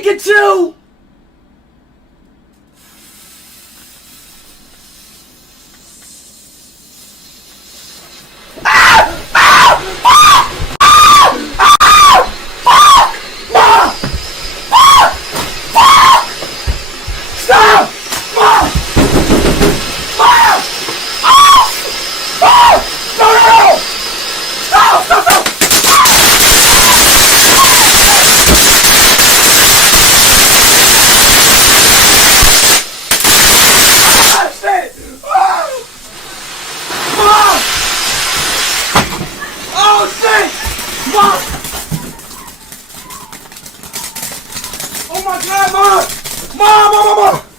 Pikachu! Stop! Mom! Mom! No! Stop! Shit! Mom! Oh shit! Mom! Oh my god, Mom! Mom!